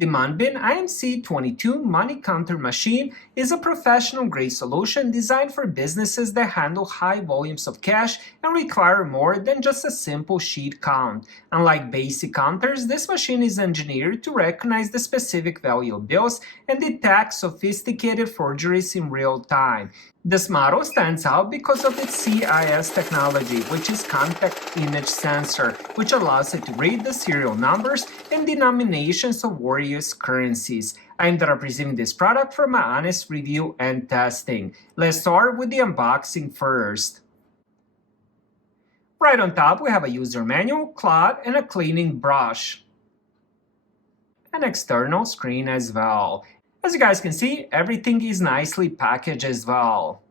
The MUNBYN IMC22 money counter machine is a professional-grade solution designed for businesses that handle high volumes of cash and require more than just a simple sheet count. Unlike basic counters, this machine is engineered to recognize the specific value of bills and detect sophisticated forgeries in real time. This model stands out because of its CIS technology, which is contact image sensor, which allows it to read the serial numbers and denominations of various currencies. I ended up receiving this product for my honest review and testing. Let's start with the unboxing first. Right on top, we have a user manual, cloth, and a cleaning brush. An external screen as well. As you guys can see, everything is nicely packaged as well.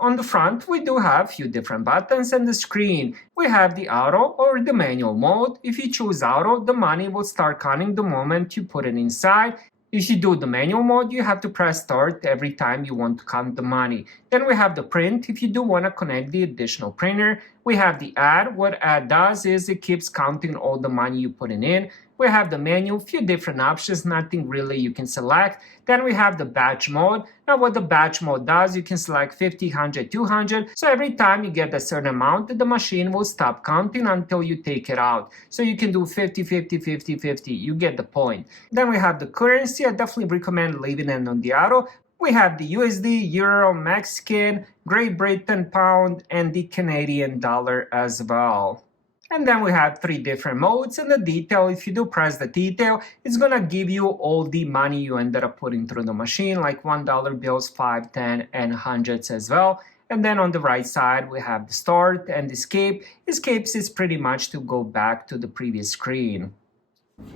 On the front, we do have a few different buttons and the screen. We have the auto or the manual mode. If you choose auto, the money will start counting the moment you put it inside. If you do the manual mode, you have to press start every time you want to count the money. Then we have the print if you do want to connect the additional printer. We have the add. What add does is it keeps counting all the money you put in. We have the menu, few different options, nothing really you can select. Then we have the batch mode. Now what the batch mode does, you can select 50, 100, 200. So every time you get a certain amount, the machine will stop counting until you take it out. So you can do 50, 50, 50, 50. You get the point. Then we have the currency. I definitely recommend leaving it on the auto. We have the USD, Euro, Mexican, Great Britain pound, and the Canadian dollar as well. And then we have three different modes, and the detail, if you do press the detail, it's gonna give you all the money you ended up putting through the machine, like $1 bills, 5, 10, and hundreds as well. And then on the right side, we have the start and escape. Escapes is pretty much to go back to the previous screen.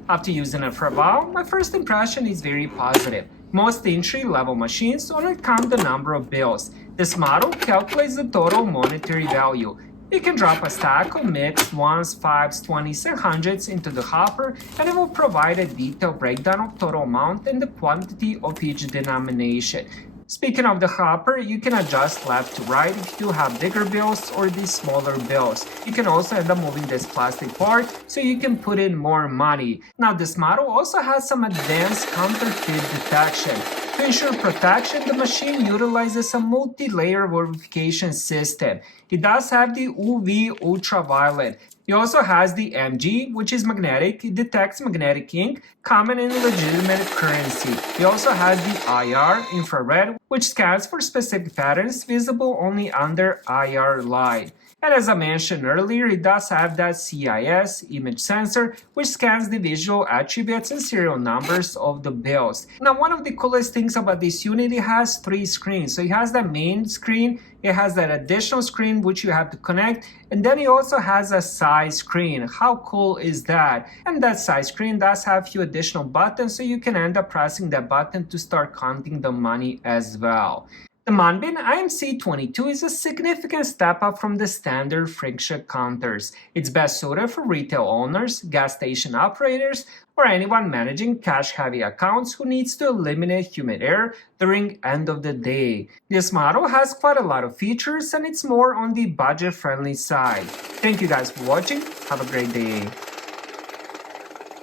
After using it for a while, my first impression is very positive. Most entry-level machines only count the number of bills. This model calculates the total monetary value. You can drop a stack of mixed ones, fives, 20s, and hundreds into the hopper, and it will provide a detailed breakdown of total amount and the quantity of each denomination. Speaking of the hopper, you can adjust left to right if you have bigger bills or these smaller bills. You can also end up moving this plastic part so you can put in more money. Now this model also has some advanced counterfeit detection. To ensure protection, the machine utilizes a multi-layer verification system. It does have the UV ultraviolet. It also has the MG, which is magnetic. It detects magnetic ink, common and legitimate currency. It also has the IR, infrared, which scans for specific patterns visible only under IR light. And as I mentioned earlier, it does have that CIS image sensor, which scans the visual attributes and serial numbers of the bills. Now, one of the coolest things about this unit, it has three screens. So it has that main screen, it has that additional screen which you have to connect, and then it also has a side screen. How cool is that? And that side screen does have a few additional buttons, so you can end up pressing that button to start counting the money as well. The MUNBYN IMC22 is a significant step up from the standard friction counters. It's best suited for retail owners, gas station operators, or anyone managing cash-heavy accounts who needs to eliminate human error during end of the day. This model has quite a lot of features and it's more on the budget-friendly side. Thank you guys for watching. Have a great day.